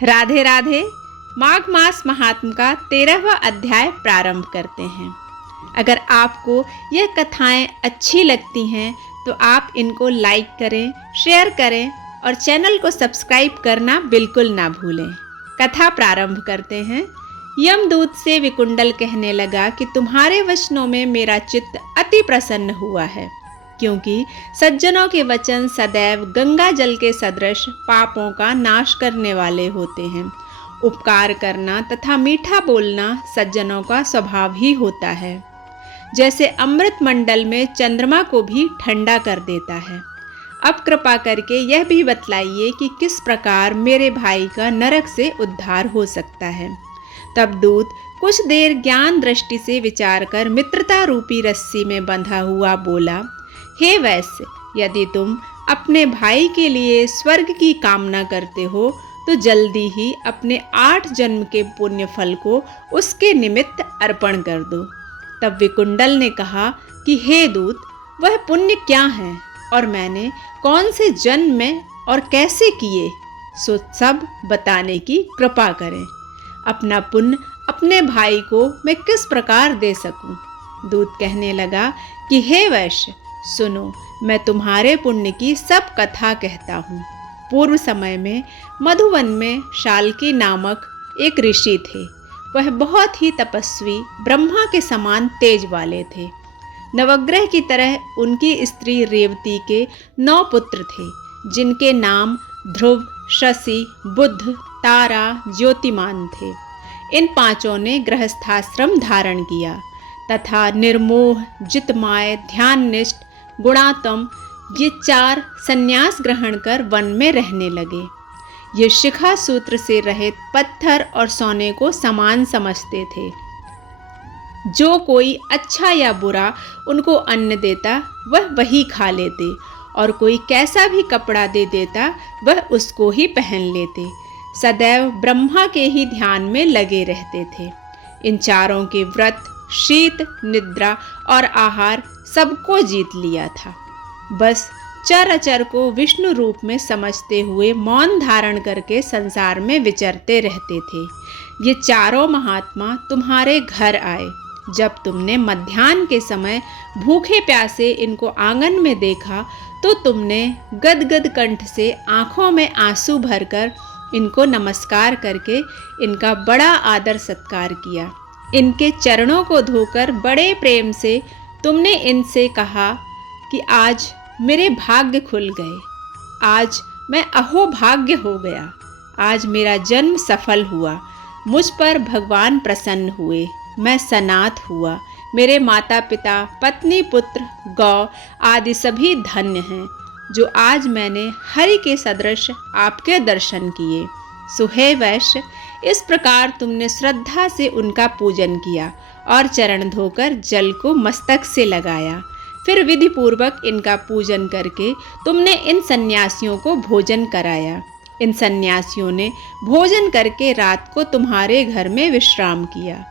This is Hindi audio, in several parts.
राधे राधे। माघ मास महात्म का 13वां अध्याय प्रारंभ करते हैं। अगर आपको यह कथाएं अच्छी लगती हैं तो आप इनको लाइक करें, शेयर करें और चैनल को सब्सक्राइब करना बिल्कुल ना भूलें। कथा प्रारंभ करते हैं। यमदूत से विकुंडल कहने लगा कि तुम्हारे वचनों में मेरा चित्त अति प्रसन्न हुआ है, क्योंकि सज्जनों के वचन सदैव गंगा जल के सदृश पापों का नाश करने वाले होते हैं। उपकार करना तथा मीठा बोलना सज्जनों का स्वभाव ही होता है, जैसे अमृत मंडल में चंद्रमा को भी ठंडा कर देता है। अब कृपा करके यह भी बतलाइए कि किस प्रकार मेरे भाई का नरक से उद्धार हो सकता है। तब दूत कुछ देर ज्ञान दृष्टि से विचार कर मित्रता रूपी रस्सी में बंधा हुआ बोला, हे वैश्य, यदि तुम अपने भाई के लिए स्वर्ग की कामना करते हो तो जल्दी ही अपने 8 जन्म के पुण्य फल को उसके निमित्त अर्पण कर दो। तब विकुंडल ने कहा कि हे दूत, वह पुण्य क्या है और मैंने कौन से जन्म में और कैसे किए, सो सब बताने की कृपा करें। अपना पुण्य अपने भाई को मैं किस प्रकार दे सकूं? दूत कहने लगा कि हे वैश्य, सुनो, मैं तुम्हारे पुण्य की सब कथा कहता हूँ। पूर्व समय में मधुवन में शाल्की नामक एक ऋषि थे। वह बहुत ही तपस्वी, ब्रह्मा के समान तेज वाले थे। नवग्रह की तरह उनकी स्त्री रेवती के 9 पुत्र थे, जिनके नाम ध्रुव, शशि, बुध, तारा, ज्योतिमान थे। इन 5 ने गृहस्थाश्रम धारण किया तथा निर्मोह, जितमाय, ध्याननिष्ठ, गुणात्म ये 4 संन्यास ग्रहण कर वन में रहने लगे। ये शिखा सूत्र से रहित पत्थर और सोने को समान समझते थे। जो कोई अच्छा या बुरा उनको अन्न देता वह वही खा लेते, और कोई कैसा भी कपड़ा दे देता वह उसको ही पहन लेते। सदैव ब्रह्मा के ही ध्यान में लगे रहते थे। इन 4 के व्रत, शीत, निद्रा और आहार सबको जीत लिया था। बस चर अचर को विष्णु रूप में समझते हुए मौन धारण करके संसार में विचरते रहते थे। ये 4 महात्मा तुम्हारे घर आए। जब तुमने मध्याह्न के समय भूखे प्यासे इनको आंगन में देखा तो तुमने गदगद कंठ से आंखों में आंसू भरकर इनको नमस्कार करके इनका बड़ा आदर सत्कार किया। इनके चरणों को धोकर बड़े प्रेम से तुमने इनसे कहा कि आज मेरे भाग्य खुल गए, आज मैं अहोभाग्य हो गया, आज मेरा जन्म सफल हुआ, मुझ पर भगवान प्रसन्न हुए, मैं सनाथ हुआ, मेरे माता पिता, पत्नी, पुत्र, गौ आदि सभी धन्य हैं, जो आज मैंने हरि के सदृश आपके दर्शन किए। सो हे वैश्य, इस प्रकार तुमने श्रद्धा से उनका पूजन किया और चरण धोकर जल को मस्तक से लगाया। फिर विधि पूर्वक इनका पूजन करके तुमने इन सन्यासियों को भोजन कराया। इन सन्यासियों ने भोजन करके रात को तुम्हारे घर में विश्राम किया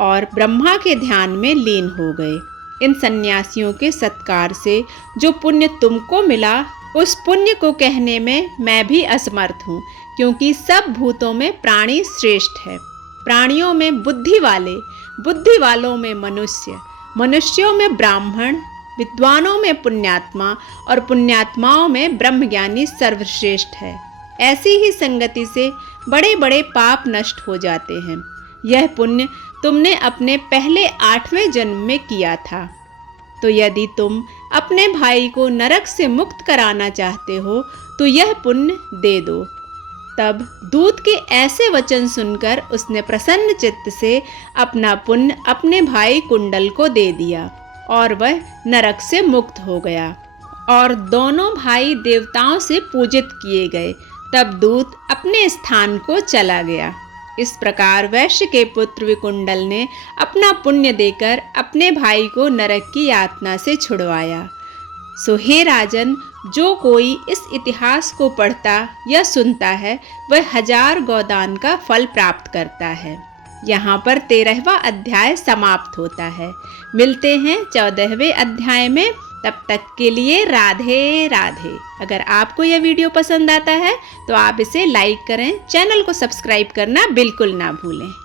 और ब्रह्मा के ध्यान में लीन हो गए। इन सन्यासियों के सत्कार से जो पुण्य तुमको मिला, उस पुण्य को कहने में मैं भी असमर्थ हूँ, क्योंकि सब भूतों में प्राणी श्रेष्ठ है। प्राणियों में बुद्धि वाले, बुद्धि वालों में मनुष्य, मनुष्यों में ब्राह्मण, विद्वानों में पुण्यात्मा और पुण्यात्माओं में ब्रह्मज्ञानी सर्वश्रेष्ठ है। ऐसी ही संगति से बड़े बड़े पाप नष्ट हो जाते हैं। यह पुण्य तुमने अपने पहले 8वें जन्म में किया था। तो यदि तुम अपने भाई को नरक से मुक्त कराना चाहते हो तो यह पुण्य दे दो। तब दूत के ऐसे वचन सुनकर उसने प्रसन्न चित्त से अपना पुण्य अपने भाई कुंडल को दे दिया और वह नरक से मुक्त हो गया और दोनों भाई देवताओं से पूजित किए गए। तब दूत अपने स्थान को चला गया। इस प्रकार वैश्य के पुत्र विकुंडल ने अपना पुण्य देकर अपने भाई को नरक की यातना से छुड़वाया। सो हे राजन, जो कोई इस इतिहास को पढ़ता या सुनता है वह 1000 गोदान का फल प्राप्त करता है। यहाँ पर 13वां अध्याय समाप्त होता है। मिलते हैं 14वें अध्याय में। तब तक के लिए राधे राधे। अगर आपको यह वीडियो पसंद आता है तो आप इसे लाइक करें, चैनल को सब्सक्राइब करना बिल्कुल ना भूलें।